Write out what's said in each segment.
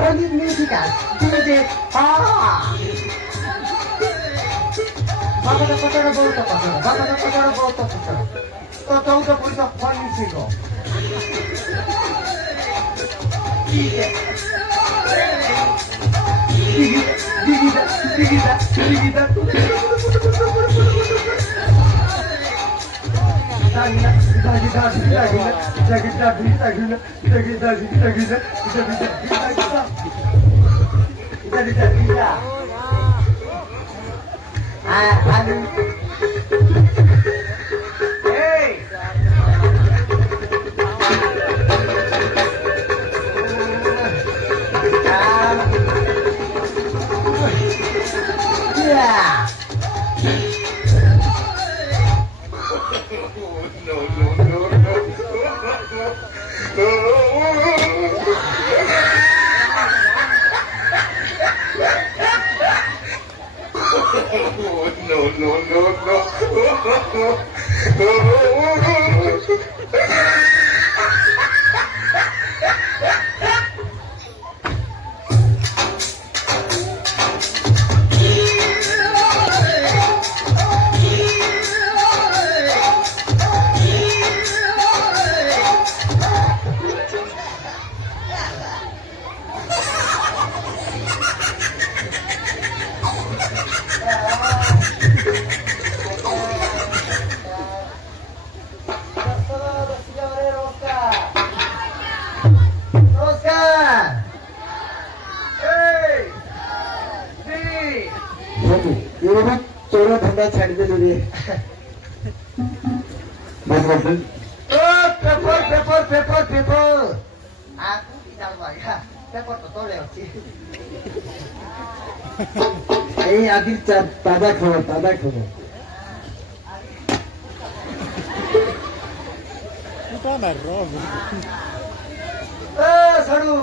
রঙিন musical DJ বাবাটা কতটা বলতো কত বাবাটা কতটা বলতো কত তো চৌদ্দ পয়সা ফল ছিল digida digida digida चोरा धंधा छाड़ दे रे बस बस paper paper paper paper aku tidak bayar paper तो तोड़े होती এই আদির দাদা খবর পুটা না রব সরু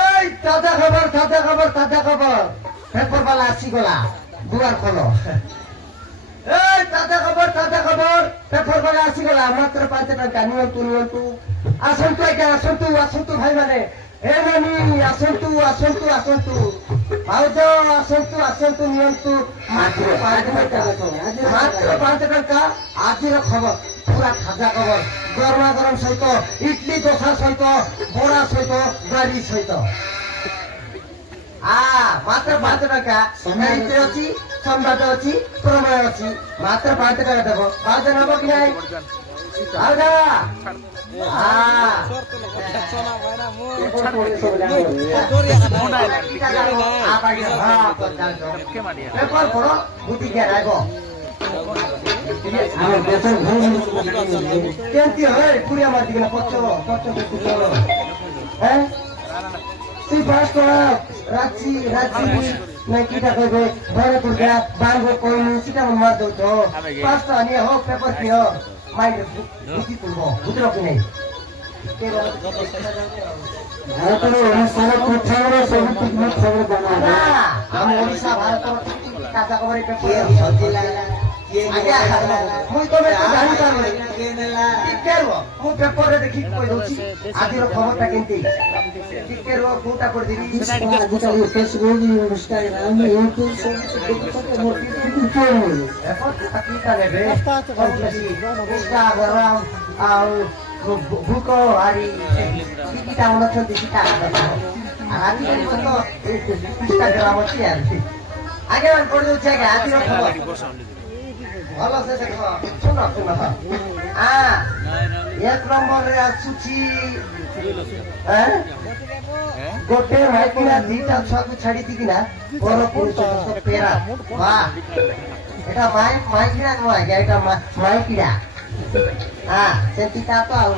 এই দাদা খবর পেপার वाला আসি গলা দুয়ার খোলো এই দাদা খবর পেপার वाला আসি গলা মাত্র 5 টাকা নিয়ন্তু আসন্তু ভাই মানে হে নানি আসন্তু ভাউজ আসন্তু নিয়ন্তু মাত্র 5 টাকা আজির খবর পুরা খাজা খবর গরম সহিত ইডলি দোসা সহিত বড়া সহিত গাড়ি সহিত মাত্র 5 টাকা সাহিত্য ଅଛି ସମ୍ବାଦ ଅଛି ପ୍ରମେୟ ଅଛି ମାତ୍ର 5 টাকা দেব ଭାଉଜ ନେବ କି ନାହିଁ ଭାଉଜ পেপার পড়ো বুদ্ধি জ্ঞান আইব কেমতি হয় পুরিয়া মারদি কিনা পচ্চ হ্যাঁ তুই পাস কর রাখছি নাই কিটা কইবে ঘরে পুরগা বারগো কইনি সিটা মার দউ তো পাস তো আনিয়ে হোক পেপার কি হোক মাইন্ড বুদ্ধি করবো বুঝলো কি নাই ভারতের অনুষ্ঠানে কোথাও সব পিকনিক খবর বানা না আমি ওড়িশা ভারতের কাকা খবরে পেপার সজিলা মুই তো জানি পারবি কেরো মু পেপারে দেখি কই দউছি আদির খবরটা কেনতি কেরো কোটা করে দিবি আজকাল ফেসবুক ইনস্টাগ্রাম ইউটিউব সব মোটি এখন কিটা নেবে ইনস্টাগ্রাম আর ভুক আরি কিটা অনছন্তি কিটা আদি তো ইনস্টাগ্রাম আছে আর আগে মান করে দউছি আগে আদির খবর ভালো আছে দেখো শোনো এক নম্বরে আসুছি গোটে মাইকিনা দিটা ছকু ছাড়িতি কিনা বড় পুরুষ পেরা বাহ এটা মাইকিনা নয় এটা মাইকিনা সেটিটা তো আর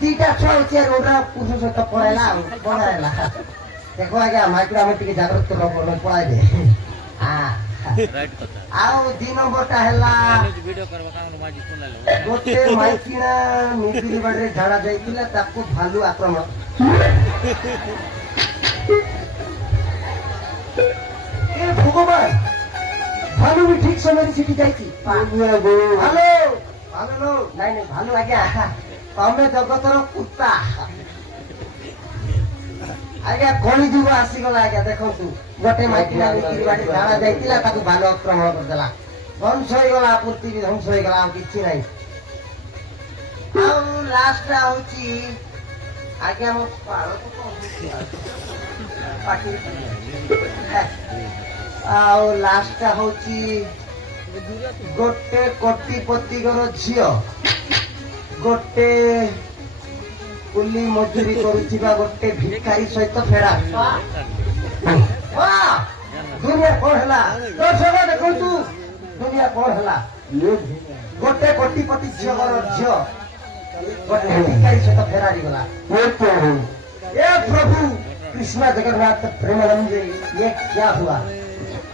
দিটা ছড়ছে আর ওরা পুরুষ সହିତ পড়াইলা দেখো আগে মাইকিনা আমি ଟିକେ জাগ্রত পড়াই দে ଆଉ 2 ନମ୍ବରଟା ହେଲା ଗୋଟେ ମାଇକିନା ମିଦିରି ବାଡରେ ଝାଡା ଯାଇଥିଲା ତାକୁ ଭାଲୁ ଆକ୍ରମଣ ଏ ଭଗବାନ ଭାଲୁ ବି ଠିକ ସମୟରେ ସେଠି ଯାଇଛି ଭାଲୁ ନାଇଁ ଭାଲୁ ଆଜ୍ଞା ତମେ ଜଗତର କୁତ୍ତା ଆଜ୍ଞା କଳି ଯୁଗ ଆସିଗଲା ଆଜ୍ଞା ଦେଖନ୍ତୁ ଗୋଟେ ମାଇକି ନାଗିକିରି ବାଟେ ଧାରା ଯାଇଥିଲା ତାକୁ ବାନ ଆକ୍ରମଣ କରିଦେଲା ଧ୍ୱଂସ ହେଇଗଲା ପୃଥିବୀ ଧ୍ୱଂସ ହେଇଗଲା ଆଉ କିଛି ନାହିଁ ଆଉ ଲାଷ୍ଟଟା ହଉଛି ଆଜ୍ଞା ମୋ ପାଳକୁ ଆଉ ଲାଷ୍ଟଟା ହଉଛି ଗୋଟେ କୋଟିପତିଙ୍କର ଝିଅ ଗୋଟେ କୁଲି ମଜୁରୀ କରୁଥିବା ଗୋଟେ ଭିକାରୀ ସହିତ ଫେରା ଦୁନିଆ କଣ ହେଲା ଦର୍ଶକ ଦେଖନ୍ତୁ ଦୁନିଆ କଣ ହେଲା ଗୋଟେ କୋଟିପତି ଝିଅଙ୍କର ଝିଅ ଗୋଟେ ଭିକାରୀ ସହିତ ଫେରାରି ଗଲା ए प्रभु कृष्ण जगन्नाथ प्रेमानंद ये क्या हुआ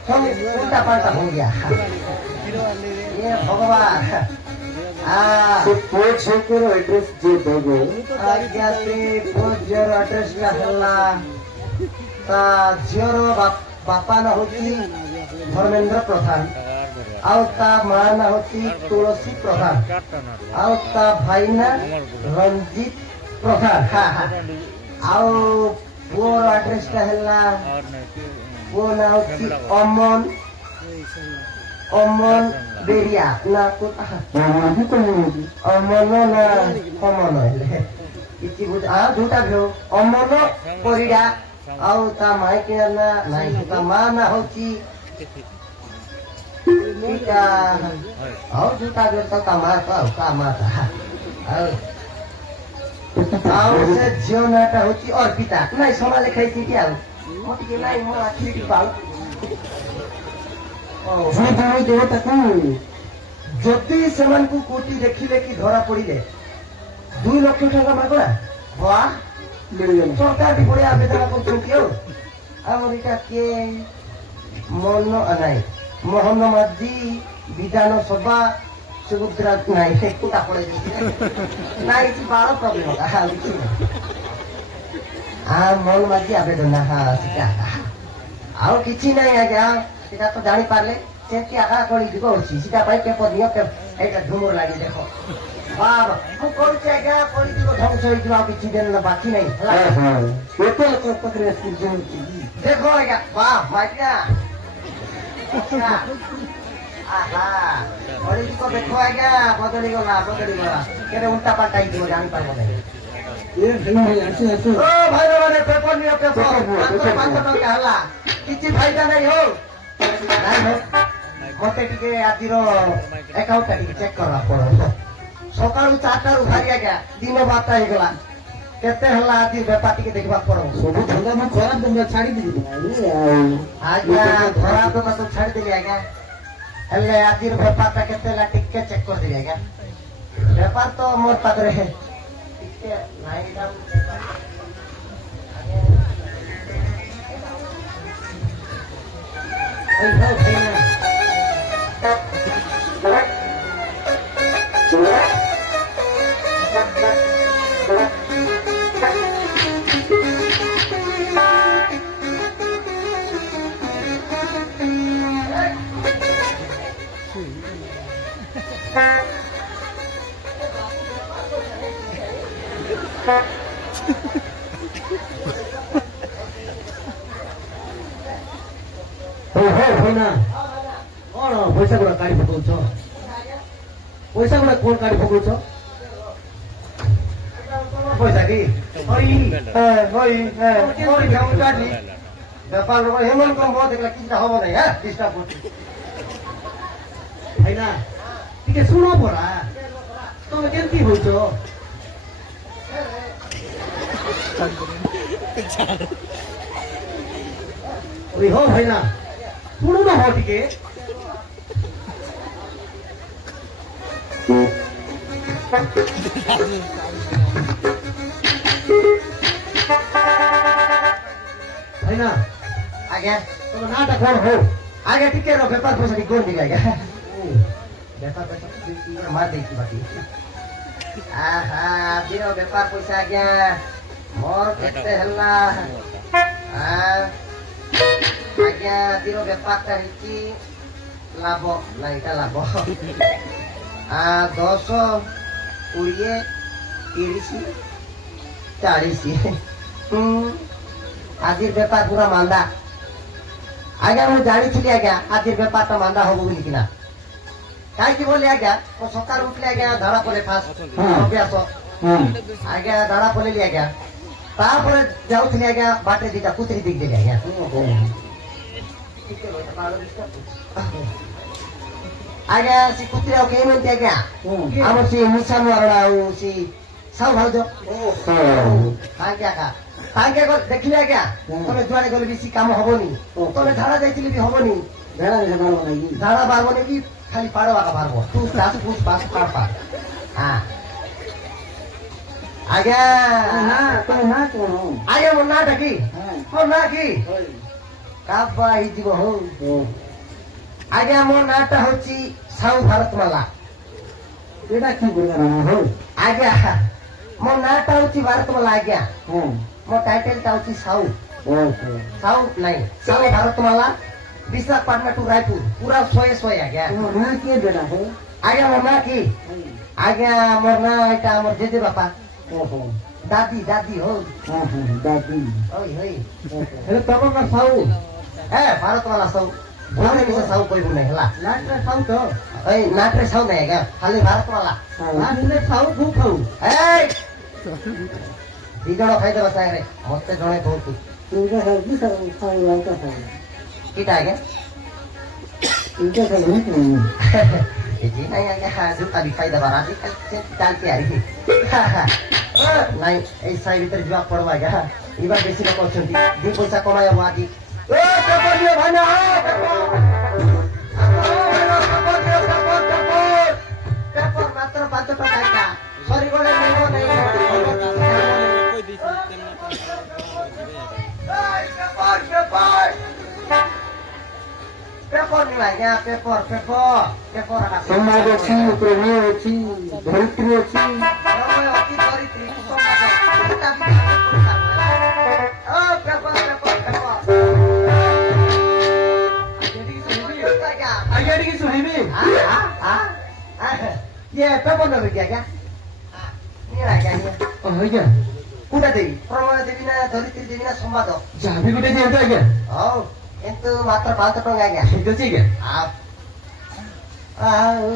सब उल्टा पाल्टा हो गया ये भगवान पोस्ट छोकर एड्रेस जे देबो आज्ञा से पोजर एड्रेस ला हल्ला ता झियर बापा ना होती धर्मेंद्र प्रधान आउ ता मां ना होती तुलसी प्रधान आउ ता भाई ना रंजीत प्रधान आउ पुअर एड्रेस टा हल्ला पुअ ना होती अमन अमन बेरिया ना कोता अमन ना अमन इति बुझ आ दुटा भ्यो अमन परिडा आउ ता माइके ना नाही ता मा ना होची टीका आउ दुटा भ्यो ता मा का माता आउ से झियो नाटा होची अर्पिता नाही समा लेखाइ छि कि आउ मोटी के नाही मो आखि पाउ যদি ସେମାନଙ୍କୁ କୋଟି ଦେଖିଲେ କି ଧରା ପଡିଲେ 2 ଲକ୍ଷ ଟଙ୍କା ମାଗଣା ବାହ ସରକାର ବି ବଢିଆ ଆବେଦନ କରୁଛନ୍ତି ଆଉ ଆମର ଏଇଟା କିଏ ମନ ନାହିଁ ମୋହନ ମାଝୀ ବିଧାନସଭା ସୁଭଦ୍ରା ନାହିଁ ଏକୁଟା ପଡେଇ ନାଇଁ କିଛି ବାଳ ପ୍ରୋବ୍ଲେମ ମୋହନ ମାଝୀ ଆବେଦନ ସେଟା ଆଉ କିଛି ନାହିଁ ଆଜ୍ଞା সেটা তো জানি পারলে সেটি আকা করি দিব হচ্ছে সেটা পাই পেপর নিয়ে এইটা ঝুমুর লাগি দেখো বাবা মু করছি আজ্ঞা করি দিব ধ্বংস হয়ে যাও কিছু দিন না বাকি নাই দেখো আজ্ঞা বাহ মাইকা আহা করি দিব দেখো আজ্ঞা বদলি গলা কেন উল্টা পাল্টাই দিব জানি পারবো না ও ভাই মানে পেপর নিয়ে পেপর 500 টাকা হলা কিছু ফায়দা নাই হো মতে টিকে আଜିର একাউন্টটা টিকে চেক করা পড়ো সকাଳୁ 4টাରୁ ବାହାରି ଆଜ୍ଞା ଦିନ 12ଟା ହେଇଗଲା କେତେ ହେଲା ଆଜି ବେପାର ଟିକେ ଦେଖିବା ପଡବ ସବୁ ଧନ୍ଦା ମୁଁ ଖରାପ ଧନ୍ଦା ଛାଡି ଦେବି ଆଜ୍ଞା ଖରାପ ଧନ୍ଦା ତ ଛାଡିଦେଲି ଆଜ୍ଞା ହେଲେ ଆଜିର ବେପାରଟା କେତେ ହେଲା ଟିକେ ଚେକ୍ କରିଦେବି ଆଜ୍ଞା ବେପାର ତ ମୋର ପାଖରେ ଟିକେ ନାଇଁ କଣ ପଇସା ଗୁଡା କାଢି ପକଉଛ ପଇସା ଗୁଡା କଣ କାଢି ପକଉଛ ପଇସା କି ବେପାର ହେମନ କମ ଦେଖିଲା କିଛି ହବ ନାହିଁ ଡିଷ୍ଟର୍ବ କରୁଛି ଭାଇନା ଟିକେ ଶୁଣ ପରା ତମେ କେମିତି ହଉଛ हो भाईना शुणु ना हो टिके भाईना आगे तुम नाटा कौन हो आगे टिके रो बेपार पैसा की कौन दिखाएगा बेपार पैसा मार देगी बाकी आहा दिनो बेपार पैसा आगे मोर केते हल्ला आज्ञा दिनो बेपारटा हेची लाभ ना এটা লাভ 10 20 30 40 আজির ব্যাপার পুরা মান্দা আগে আমি জানিছিলি আজ্ঞা আজির ব্যাপারটা মান্দা হবো বলি কিনা কাইকি বলি আজ্ঞা ও সকাল উঠলে আজ্ঞা ধারা পড়ে ফার্স্ট অভ্যাস হ্যাঁ আজ্ঞা ধারা পড়েলি আজ্ঞা তারপরে যাওছিলি আজ্ঞা বাটে দিটা কুতরি দিক দিলি আজ্ঞা আজ্ঞା ସେ କୁତିରେ ଆଉ କେହି ନାହାନ୍ତି ଆଜ୍ଞା ଆମର ସେ ମୂଷା ମରଣା ଆଉ ସେ ସାହୁ ଭାଉଜ ଆଜ୍ଞା ତାଙ୍କେ ଦେଖିଲେ ଆଜ୍ଞା ତମେ ଯୁଆଡେ ଗଲେ ବେଶୀ କାମ ହବନି ତମେ ଝାଡା ଯାଇଥିଲେ ବି ହବନି ଝାଡା ବାରବନି କି ଖାଲି ପାଡ଼ ଆକା ବାରବ ତୁ ଚାଷ ପୁଷ ପାସ ପାଡ଼ ପାଡ଼ ହଁ ଆଜ୍ଞା ଆଜ୍ଞା ମୋ ନାଁ ଟା କି ମୋ ନାଁ କି କାବା ହେଇଯିବ ହଉ ଆଜ୍ଞା ମୋ ନାଁଟା ହଉଛି ସାହୁ ଭାରତମାଲା ଆଜ୍ଞା ମୋ ନାଁଟା ହଉଛି ଭାରତମାଲା ଆଜ୍ଞା ମୋ ଟାଇଟେଲଟା ହଉଛି ସାହୁ ସାହୁ ନାଇଁ ସାହୁ ଭାରତମାଲା ବିଶାଖାପାଟଣା ଟୁ ରାୟପୁର ପୁରା 100 ଆଜ୍ଞା ଆଜ୍ଞା ମୋ ନାଁ କି ଆଜ୍ଞା ମୋର ନାଁ ଏଇଟା ଆମର ଜେଜେ ବାପା ଦାଦି ଦାଦି ହଉ ହଇ ହଇ ହେଲେ ତମ ନା ସାହୁ ଏ ଭାରତମାଲା ସାହୁ ଘରେ ମିଶା ସାହୁ କହିବୁ ନାହିଁ ହେଲା ନାଟରେ ସାହୁ ତ ଏଇ ନାଟରେ ସାହୁ ନାହିଁ ଆଜ୍ଞା ଖାଲି ଭାରତମାଲା ନାଟରେ ସାହୁ ଭୁ ଖାଉ ଏଇ ଦି ଜଣ ଖାଇଦେବା ସାଙ୍ଗରେ ମତେ ଜଣେ କହୁଛୁ କିଟା ଆଜ୍ଞା ଏଠି ନାଇଁ ଆଜ୍ଞା ଜୁତା ବି ଖାଇଦେବା ଆଜିକାଲି ଚାଲିଛି ଆରି ନାଇଁ ଏଇ ସାହି ଭିତରେ ଯିବାକୁ ପଡବ ଆଜ୍ଞା ଏবার ବେଶୀ ଲୋକ ଅଛନ୍ତି ଦି ପଇସା କମାଇ ହବ ଆଜି ମାତ୍ର 5 ଟଙ୍କା ଆଜ୍ଞା ସରିଗଲେ ମିଳିବ ନାହିଁ পেপর নিবা আজ্ঞা পেপর পেপর পেপর ସମାଜ ଅଛି ପ୍ରମେୟ ଅଛି ଧରିତ୍ରୀ ଅଛି ଅତି ଧରିତ୍ରୀ ସମାଜ পেপর পেপর পেপর ଆଜ୍ଞା ଟିକେ ଶୁଣିବି ଇଏ পেপর ନେବେ କି ଆଜ୍ଞା ନିଅ ଆଜ୍ଞା ନିଅ ଆଜ୍ଞା কোনটা দেবী প্রমেয় দেবী না ধরিত্রী দেবী না সম্বাদ ଯାହା ବି ଗୋଟେ ଦିଅନ୍ତୁ ଆଜ୍ଞା ହଉ କିନ୍ତୁ ମାତ୍ର 5 ଟଙ୍କା ଆଜ୍ଞା ଠିକ ଅଛି ଆଜ୍ଞା ଆଉ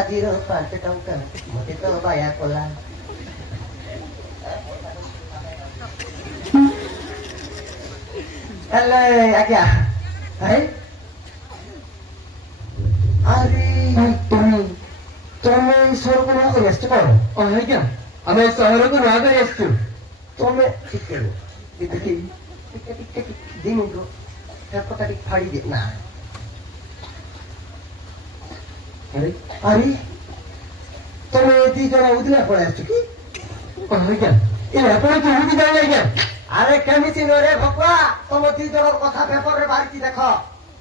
ଆଜିର 5 ଟଙ୍କା ମତେ ତ ବାୟା କଲା ହେଲେ ଆଜ୍ଞା ଆରେ ତମେ ସହରକୁ ନୂଆ କରି ଆସିଛ କଣ ଆଜ୍ଞା ଆମେ ସହରକୁ ନୂଆ କରି ଆସିଛୁ ତମେ ଟିକେ ଟିକେ ଟିକେ 2 ମିନିଟ ପେପରଟା ଟିକେ ଫାଡ଼ି ଦେ ନା ଆରେ ତମେ 2 ଜଣ ଉଦିଲା ପଳେଇ ଆସିଛ କି ଆଜ୍ଞା ଏ ଆପଣ କେମିତି ଜାଣିଲେ ଆଜ୍ଞା ଆରେ କେମିତି ନରେ ଭକୁଆ ତମ 2 ଜଣର କଥା ପେପରରେ ବାହାରିଛି ଦେଖ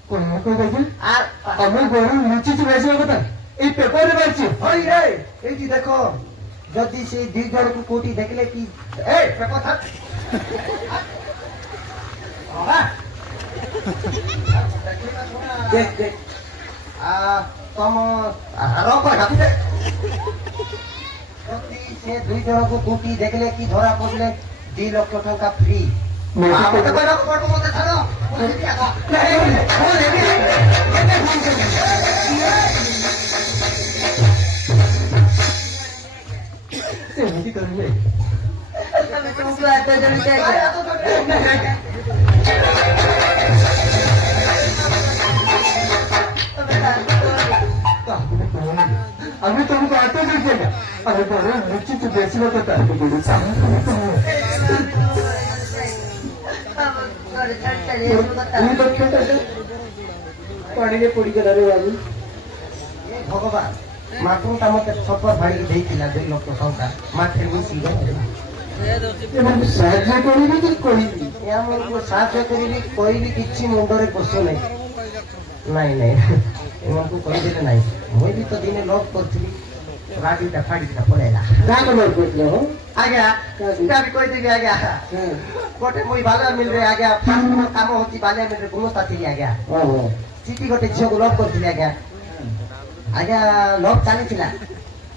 କଣ କହିବେ ଆଜ୍ଞା আর ଆମେ ଘରୁ ଲୁଚିଛୁ ବେସିବା କଥା ଏଇ ପେପରରେ ବାହାରିଛି হই রে এইটি দেখো যদি সেই 2 জনକୁ কোটি দেখলে কি এই পেপর থাক দেখ দেখ তম রক ডাকুতে যদি সে 2 জনକୁ কোটি দেখলে কি ধরা পড়লে 2 লক্ষ টাকা ফ্রি আমাকে কই রক পড়বো মতে ছাড়ো ସେମିତି କରିଲେ আমি তোমাকে আট দিচ্ছি আজ্ঞা আমি ঘরে লুচিଛୁ ବେସିବା କଥା ପାଣିରେ ପଡିଗଲା ରେ ବାବୁ ଭଗବାନ ମାଟୁଟା ମତେ ସଫର ଭାଡ଼ିକି ଦେଇଥିଲା 2 ଲକ୍ଷ ଟଙ୍କା ମାଟିରେ ମିଶିଗଲା ଏମାନଙ୍କୁ ସାହାଯ୍ୟ କରିବି କି କହିବି ଏମାନଙ୍କୁ ସାହାଯ୍ୟ କରିବି କହିବି କିଛି ମୁଣ୍ଡରେ ପଶୁ ନାହିଁ ନାଇଁ ନାଇଁ ଏମାନଙ୍କୁ କହିଦେଲେ ନାହିଁ ମୁଁ ବି ତ ଦିନେ ଲକ୍ କରିଥିଲି ରାଡ଼ିଟା ଫାଡ଼ିଟା ପଳେଇଲା କାହା ନମ୍ବର କରିଥିଲ ହୋ ଆଜ୍ଞା ସେଟା ବି କହିଦେବି ଆଜ୍ଞା ଗୋଟେ ମୁଇଁ ବାଲିଆ ମିଲରେ ଆଜ୍ଞା ଫାଷ୍ଟ ମୋର କାମ ହଉଛି ବାଲିଆ ମିଲରେ ଗୁଣସ୍ତା ଥିଲି ଆଜ୍ଞା ସେଠି ଗୋଟେ ଝିଅକୁ ଲକ୍ କରିଥିଲି ଆଜ୍ଞା ଆଜ୍ଞା ଲକ୍ ଚାଲିଥିଲା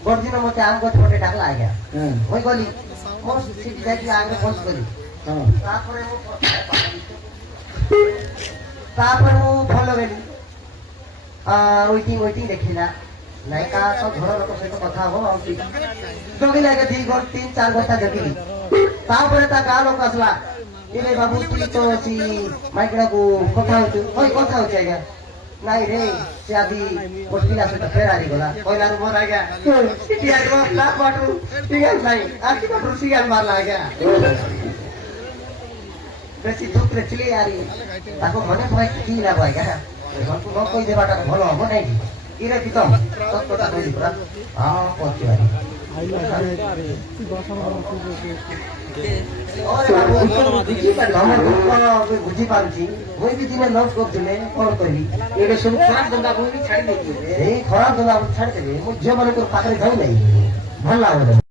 ଗୋଟେ ଦିନ ମତେ ଆମ ଗଛ ଗୋଟେ ଡାକଲା ଆଜ୍ଞା ମୁଇଁ ଗଲି ମୋ ସେଠି ଯାଇକି ଆଗରେ ପହଞ୍ଚି ଗଲି ତାପରେ ମୁଁ ତାପରେ ମୁଁ ଭଲ ଗଲି ୱେଟିଂ ଦେଖିଲା ନାଇଁ କା ତ ଘର ଲୋକ ସହିତ କଥା ହବ ଆଉ ଜଗିଲା ଆଜ୍ଞା 3-4 ଘଣ୍ଟା ଜଗିଲି ତାପରେ ତା ଗାଁ ଲୋକ ଆସିଲା ଏବେ ବାବୁ ତୁଇ ତ ଅଛି ମାଇକିନାକୁ କଥା ହଉଛୁ କଥା ହଉଛି ଆଜ୍ଞା ନାଇଁ ରେ ସେ ଆଜି ମୋ ପିଲା ସହିତ ଫେରାରି ଗଲା କହିଲାରୁ ମୋର ଆଜ୍ଞା ବାଟୁ ଠିକ ଅଛି ନାଇଁ ଆଜି ବାଟରୁ ସିଗାର ମାରଲା ଆଜ୍ଞା ବେଶୀ ଦୁଃଖରେ ଥିଲି ଆରି ତାକୁ ମନେ ପକାଇ କିଛି ଲାଭ ଆଜ୍ଞା ଘରକୁ ନ କହିଦେବାଟା ଭଲ ହବ ନାଇଁ କି ଇରେ ପିତମ ସତଟା କହିଲି ପୁରା ହଁ ପହଞ୍ଚି ଆରି ବୁଝିପାରୁଛି ମୁଁ ବି ଦିନେ ଲଭ୍ କରୁଥିଲେ କଣ କହିବି ଏବେ ସବୁ ଖରାପ ଧନ୍ଦା ମୁଁ ବି ଛାଡ଼ି ଦେଇଛି ଏଇ ଖରାପ ଧନ୍ଦା ଛାଡ଼ିଦେବି ମୁଁ ଝିଅ ମାନଙ୍କର ପାଖରେ ଯାଉନାହିଁ ଭଲ ଲାଗୁନି